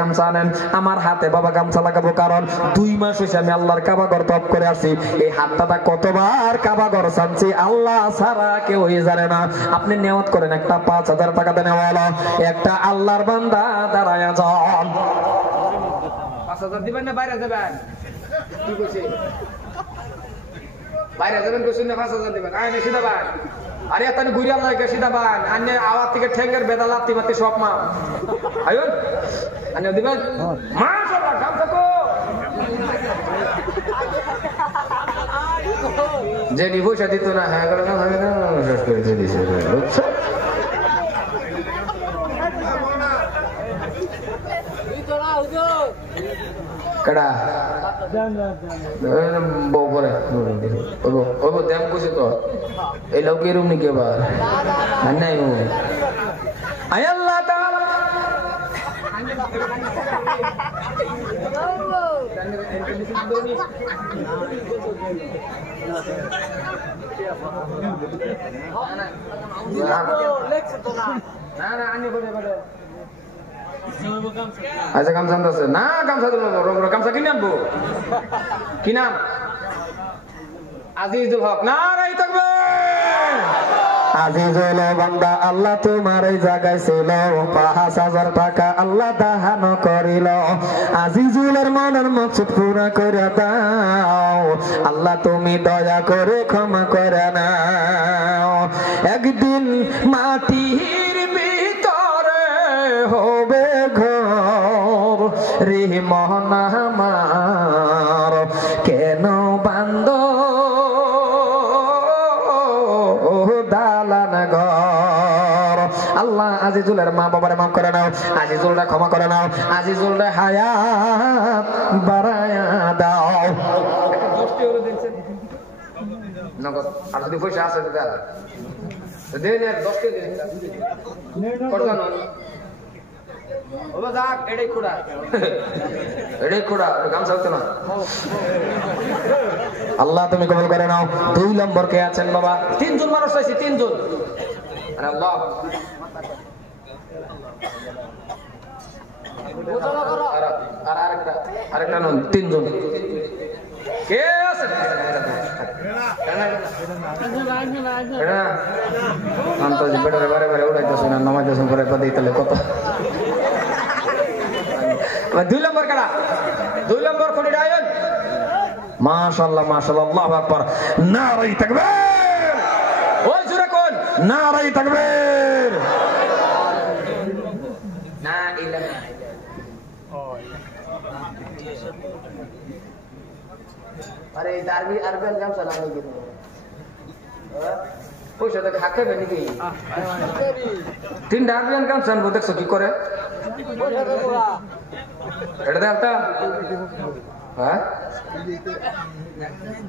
গামছা নেন, আমার হাতে বাবা গামছা লাগাবো, কারণ 2 মাস হয়েছে আমি আল্লাহর কাবা ঘর তপ করে আসছি। এই হাতটা কতবার কাবা ঘর ছাড়ছি আল্লাহ ছাড়া কেউ জানে না। আপনি নিয়ত করেন একটা 5,000 টাকা দেন, একটা আল্লাহর বান্দা দাঁড়ায় যান। 5,000 দিবেন না বাইরে যাবেন? কি কইছে? বাইরে যাবেন কইছেন না 5,000 দিবেন? আইনে সিধা বান। আরে তানি ঘুরি আল্লাহ কে সিধা বান। আন্নে আওয়াজ থেকে ঠেঙ্গের বেদা লাত্তি মারতে সব মা। আইন আন্নে দিবেন? মাশাআল্লাহ কাম থাকো। যে নি পয়সা দিত না, হ্যাঁ করে না, হবে না, শেষ করে দিয়েছে। কেডা বউ পরে ওই দেম কুছি তো এই লোক এরম নাকি এবার নাই আয় আল্লাহ তাআলা না না আনি বলে বলে আচ্ছা গামছা আছে না, গামছা দিল গামছা কিনে আনবো। কি নাম? আজিজুল হক। নারাই তাকবীর। আজিজুল বান্দা আল্লাহ তোমার এই জায়গায় ছিল, 5,000 টাকা আল্লাহ দান করিল। আজিজুলের মনের মকসুদ পুরা করে দাও আল্লাহ, তুমি দয়া করে ক্ষমা করে নাও। একদিন মাটির ভিতরে হবে ঘর রে মন আমার, কেন বান্দ দালান ঘর। আল্লাহ আজিজুলের মা বাবারে মাফ করে নাও, আজিজুলরা ক্ষমা করে নাও, আজিজুলরা হায়াত বাড়ায়া দাও। নগদ আর যদি পয়সা আছে দেন দেন 10 কে দেন করবেন ওবা যাক এড়ে খোড়া গামছা হতো না। আল্লাহ তুমি কবুল করে নাও। 2 নম্বর কে আছেন বাবা? 3 জন মানুষ হইছে, 3 জন। আরে আল্লাহ আর আরেকটা নন, 3 জন কে আছে? বেটারে বারে বারে উড়াইতেছে না, নামাইতেছে পরে কথা দিতে কত। 2 নম্বর কারা? 2 নম্বর কোন আয়ন? মাশাআল্লাহ মাশাআল্লাহ, আল্লাহু আকবার, নারায়ে তাকবীর। ওই জোরে কোন? নারায়ে তাকবীর। না ইলাহা আরে আরবি আরবিয়ান গামছা লাগে কি পয়সা তো খাকে বেনি কি 3টা আরবিয়ান গামছা আনবো, দেখছো কি করে এটা দেখতা। হ্যাঁ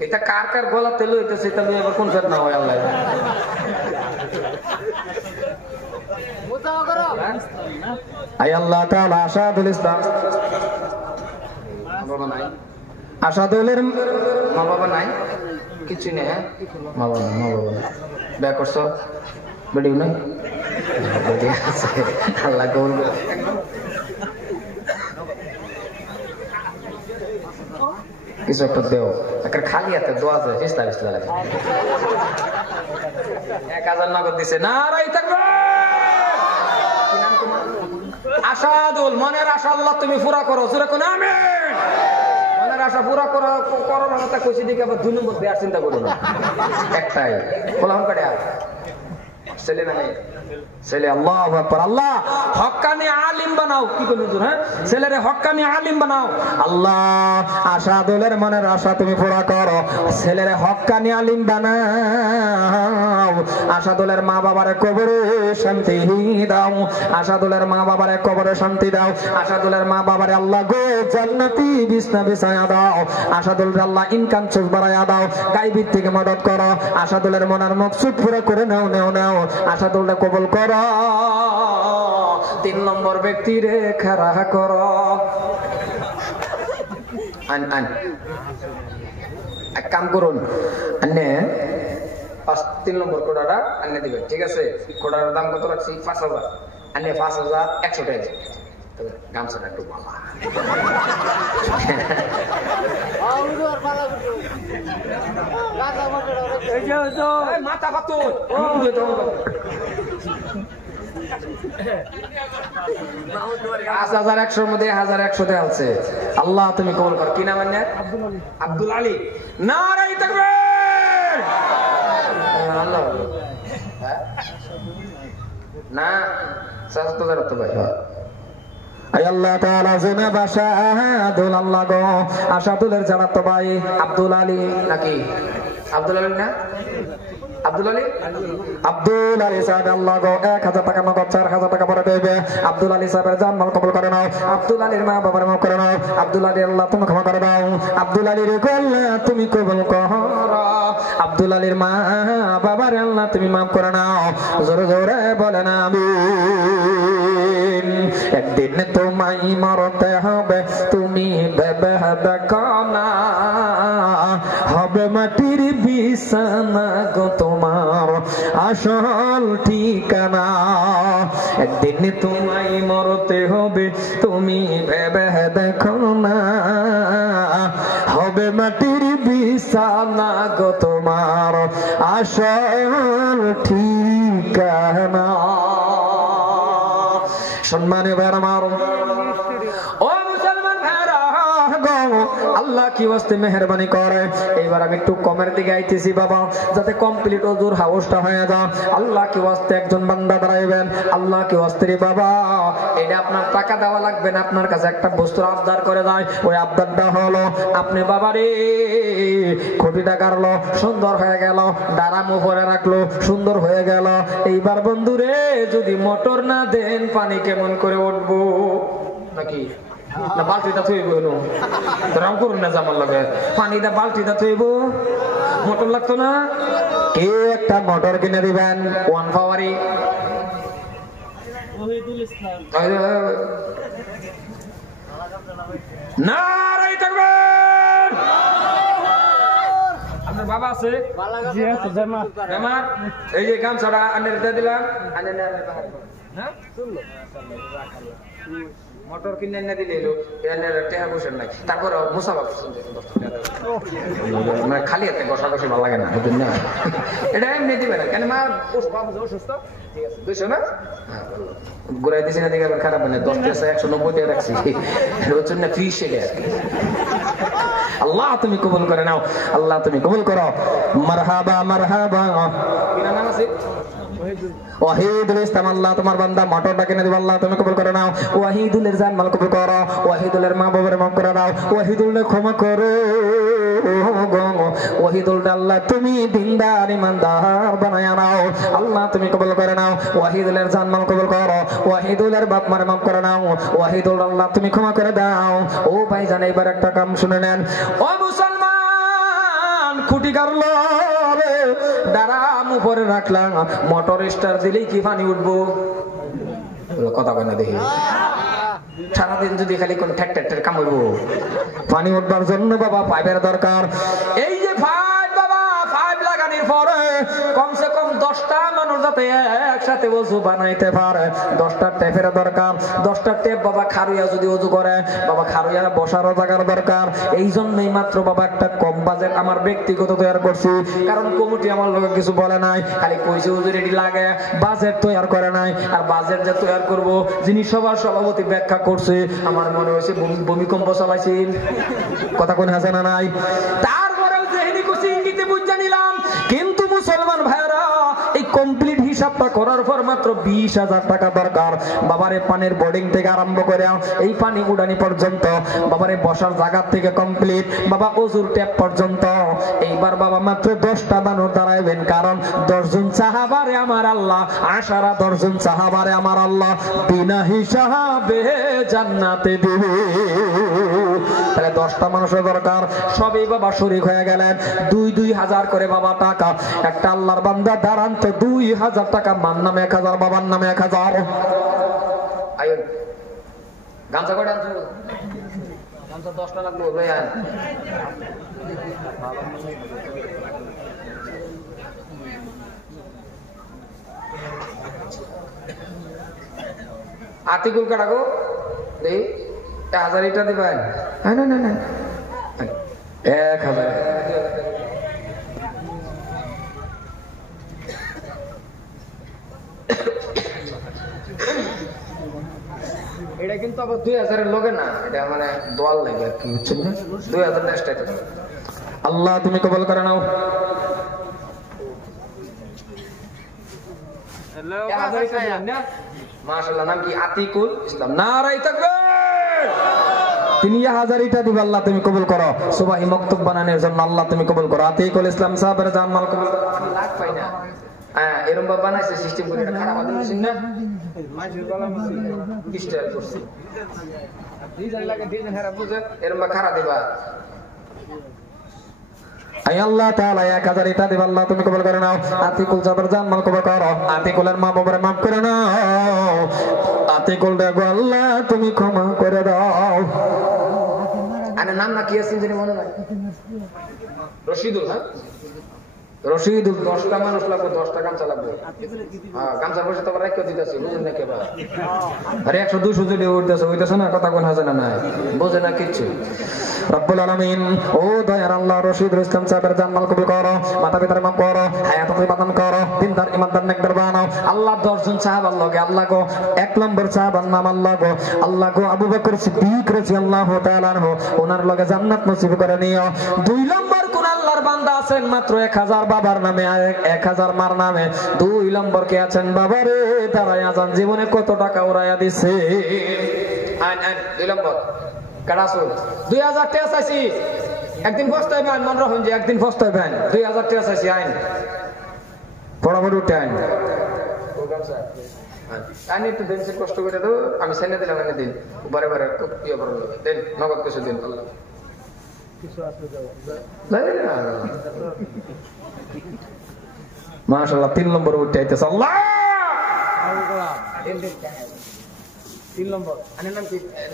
এটা কার কার গলা তেল হইতেছে, এটা এবার কোন ফের না হয় আল্লাহ। আয় আল্লাহ তাআলা আশাদুল ইসলাম বাবা নাই, আশাদুলের মা বাবা নাই, কিছু নেই। হ্যাঁ মা বাবা বিয়ে করছো? বেডিও নাই, বেডি আছে আল্লাহ কবুল করে। কিছু একটা দেও, একটা খালি হাতে দোয়া যায়, পিছলা পিছলা লাগে। 1000 নগদ দিছে। নারায়ে তাকবীর। কি নাম তোমার? আশাদুল। মনের আশা আল্লাহ তুমি পুরা করো, জোরে কোন আমিন। মনের আশা পুরা করো না কথা কইছি দিকে আবার 2 নম্বর দেওয়ার চিন্তা করো না, একটাই কোলাম কাটে ছেলে না নেই ছেলে। আল্লাহু আকবার। আল্লাহ হক্কানি আলিম বানাও। কি কইলেন হুজুর? হ্যাঁ ছেলেরে হক্কানি আলিম বানাও। আল্লাহ আশাদুলের মনের আশা তুমি পুরা করো, ছেলেরে হক্কানি আলিম বানাও। আশাদুলের মা বাবারে কবরে শান্তি দাও, আশাদুলের মা বাবারে কবরে শান্তি দাও, আশাদুলের মা বাবারে আল্লাহ গো জান্নাতি বিছনা বিছায়া দাও, আশাদুলের আল্লাহ ইনকাম সোর্স বাড়ায়া দাও, গায়বীর থেকে মদদ করো, আশাদুলের মনের মকসুদ পুরো করে নাও নাও নাও, আশাদুলটা কবুল করো। 3 নম্বর ব্যক্তি রে খারা করো। এক কাম করুন, 3 নম্বর কোটাটা আনিয়ে দিবেন, ঠিক আছে? কোটার দাম কত রাখছি? 5000। আনিয়ে 5100 টাকা তবে গামছাটা একটু বাবা মাথা পাতর 5100 মধ্যে 1100 তে আছে। আল্লাহ তুমি কবুল কর। কি নাম আপনার? আব্দুল আলী। নারাই তাকবীর। আল্লাহ না সাজতো করতে ভাই। আল্লাহ তাআলা জেনা বাসা আদুল আল্লাহ গো আশাদুলের যারা তো ভাই আব্দুল আলী নাকি? আব্দুল আলী না? আব্দুল আলী? আব্দুল আলী সাহেব আল্লাহ গো 1000 টাকা নগদ 4000 টাকা পরে দেবে। আব্দুল আলী সাহেবের জানমাল কবুল করে নাও। আব্দুল আলীর মা বাবার মাফ করে নাও। আব্দুল আলী আল্লাহ তুমি ক্ষমা করে দাও। আব্দুল আলীর আল্লাহ তুমি কবুল করো। আব্দুল আলীর মা বাবার আল্লাহ তুমি মাফ করে নাও। জোরে জোরে বলেন আমিন। একদিন তোমায় মরতে হবে তুমি ভেবে দেখো না, হবে মাটির বিছানা গো তোমার আসল ঠিকানা। একদিন তোমায় মরতে হবে তুমি ভেবে দেখো না, হবে মাটির বিছানা গো তোমার আসল ঠিকানা। সম্মানে বেড়া মারো ও মুসলমান ভাইরা গো, আল্লাহ কি ওয়াস্তে মেহেরবানি করে। এইবার আমি একটু কমের দিকে আইতেছি বাবা, যাতে কমপ্লিট ওজুর হাউসটা হয়ে যায়। আল্লাহ কি ওয়াস্তে একজন বান্দা দাঁড়াইবেন। আল্লাহ কি ওয়াস্তে রে বাবা, এটা আপনার টাকা দেওয়া লাগবে না। আপনার কাছে একটা বস্তু আবদার করে যায়, ওই আবদারটা হলো আপনি বাবারে খুঁটিটা কাটলো সুন্দর হয়ে গেল, ডারাম উপরে রাখলো সুন্দর হয়ে গেল। এইবার বন্ধুরে যদি মোটর না দেন পানি কেমন করে উঠবো? নাকি না বালতিটা থইব রাম করুন না জামার লগে পানিটা বালতিটা থইব, মোটর লাগতো না? কে একটা মোটর কিনে দিবেন 1 পাওয়ারি। নারাই তাকবীর। আপনার বাবা আছে? জি আছে। জামা এই যে গামছাটা আনের দিয়ে দিলাম, আনের হ্যাঁ মোটর কিনে এনে দিলে টেহা বসেন নাই। তারপর মুসাফা মানে খালি হাতে বসা বসে ভালো লাগে না, এটা এমনি দিবে না কেন? মা অসুস্থ বুঝছো না? ঘুরাই দিছি না দিকে খারাপ মানে 10 টাকা 190 টাকা রাখছি জন্য ফ্রি শেখে। আল্লাহ তুমি কবুল করে নাও, আল্লাহ তুমি কবুল করো। মারহাবা মারহাবা। নাম আছে ওয়াহিদুল ইসলাম, আল্লাহ তোমার বান্দা মোটরটা কিনে দিবে, আল্লাহ তুমি কবুল করে নাও। ওয়াহিদুলের জানমাল কবুল করো, ওয়াহিদুলের মা বাবার মাফ করে দাও, ওয়াহিদুলের ক্ষমা করো। ওয়াহিদুল আল্লাহ তুমি দিনদার ইমানদার বানায়া নাও, আল্লাহ তুমি কবুল করে নাও। ওয়াহিদুলের জানমাল কবুল করো, ওয়াহিদুলের বাপ মার মাফ করে নাও। ওয়াহিদুল আল্লাহ তুমি ক্ষমা করে দাও। ও ভাইজান এবার একটা কাম শুনে নেন। ও মুসলমান, খুঁটি কাটলো ডারাম উপরে রাখলাম, মোটর স্টার দিলেই কি পানি উঠবো? কথা কয় না দেখি। সারাদিন যদি খালি কোন ঠ্যাক ঠ্যাক কামড়ব, পানি উঠবার জন্য বাবা পাইপের দরকার। এই যে পাইপ বাবা, পাইপ লাগানোর পরে কমসে কম 10টা মানুষ যাতে একসাথে ওযু বানাইতে পারে 10টা টেপের দরকার। 10টা টেপ বাবা খারুইয়া যদি ওযু করে বাবা খারুইয়া বসার জায়গার দরকার। এই জন্যই মাত্র বাবা একটা কম বাজেট আমার ব্যক্তিগত তৈরি করছি, কারণ কমিটি আমার লোক কিছু বলে নাই, খালি কইছে ওযু রেডি লাগে, বাজেট তৈরি করে নাই। আর বাজেট যে তৈরি করব যিনি সবার সভাপতি ব্যাখ্যা করছে, আমার মনে হয়েছে ভূমিকম্প চালাইছিল। কথা কোন হাসে না নাই? তারপরেও যেহেনি কুচি ইঙ্গিতে বুঝা নিলাম। কিন্তু মুসলমান ভাইরা এই কমপ্লিট হিসাবটা করার পর মাত্র 20,000 টাকা দরকার। বাবারে পানির বোর্ডিং থেকে আরম্ভ করে এই পানি উড়ানি পর্যন্ত, বাবারে বসার জায়গা থেকে কমপ্লিট, বাবা ওযুর ট্যাপ পর্যন্ত। এইবার বাবা মাত্র 10টা মানুষ দাঁড়াইবেন, কারণ 10 জন সাহাবারে আমার আল্লাহ, 10 জন সাহাবারে আমার আল্লাহ বিনা হিসাবে জান্নাতে দিবে। তাহলে 10টা মানুষের দরকার। সবই বাবা শরীক হয়ে গেলেন। 2,000 করে বাবা টাকা। একটা আল্লাহর বান্দা দাঁড়ান তো 2,000 টাকা, মান নামে 1000, বাবার নামে 1000। আয়ন গামছা কয়টা আনছো? গামছা 10টা লাগলো লই আন। আতিকুল কাটা গো দেই 1000 এটা দিবেন না না না 1000 এটা কিন্তু আবার 2000 এর লগে না এটা মানে দোয়াল লাগে আর কি হচ্ছে না 2000 নেক্সট টাইম আল্লাহ তুমি কবুল করে নাও মাশাআল্লাহ নাম কি আতিকুল ইসলাম নারায়ে তাকবীর তিনি 1000 ইটা দিবা আল্লাহ তুমি কবুল করো সুবহি মাকতুব বানানোর জন্য আল্লাহ তুমি কবুল করো আতিকুল ইসলাম সাহেবের জান মাল কবুল করো লাখ পাই না হ্যাঁ এরকম ভাবে বানাইছে সিস্টেম করে এটা খারাপ আদম মেশিন না মাইজুর গলা মেশিন ডিজিটাল করছে ডিজাইন লাগে ডিজাইন হারা বুঝে এরকম ভাবে খারাপ দিবা আয় আল্লাহ তাআলা 1000 ইটা দিবা আল্লাহ তুমি কবুল করে নাও আতিকুল সাহেবের জান মাল কবুল করো আতিকুলের মা বাবার maaf করে নাও আতিকুল দেখো আল্লাহ তুমি ক্ষমা করে দাও আরে নাম না কি আছে জানি মনে নাই রশিদুল হ্যাঁ রশিদুল 10টা মানুষ লাগবে 10টা গামছা লাগবে হ্যাঁ গামছা বসে তো রাখিও দিতেছি বুঝেন না কেবা আরে 100 200 যদি হইতাছে না কথা কোন হাজে না নাই বুঝে না কিছু রব্বুল আলামিন ও দয়ার আল্লাহ রশিদুল ইসলাম সাহেবের জান মাল কবুল করো মাতা পিতার maaf করো হায়াত প্রদান করো দিনদার ইমানদার নেকদার বানাও আল্লাহ 10 জন সাহাবার লগে আল্লাহ গো 1 নম্বর সাহাবার নাম আল্লাহ গো আবু বকর সিদ্দিক রাদিয়াল্লাহু তাআলা আনহু ওনার লগে জান্নাত নসিব করে নিও 2 নম্বর কোন আল্লাহর বান্দা আছেন মাত্র 1000 বাবার নামে 1000 মার নামে 2 নম্বর কে আছেন বাবারে তারা আজান জীবনে কত টাকা উড়াইয়া দিছে আইন 2 নম্বর কারাসুল 2000 টাকা চাইছি একদিন পস্তাইবেন মন রাখুন যে একদিন পস্তাইবেন 2000 টাকা চাইছি আইন বড় টাইম আইন একটু দেন কষ্ট করে দাও আমি সেনে দিলাম এনে দিন বারে বারে খুব ইয়ে করুন দেন নগদ কিছু দিন আল্লাহ কিছু আসবে যাও মাশাআল্লাহ 3 নম্বর উঠাইতেছে আল্লাহ 3 নম্বর আনের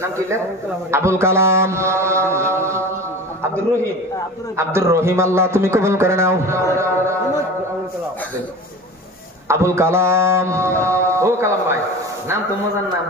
নাম কি আবুল কালাম আব্দুর রহিম আল্লাহ তুমি কবুল করে নাও আবুল কালাম ও কালাম ভাই নাম তো মজার নাম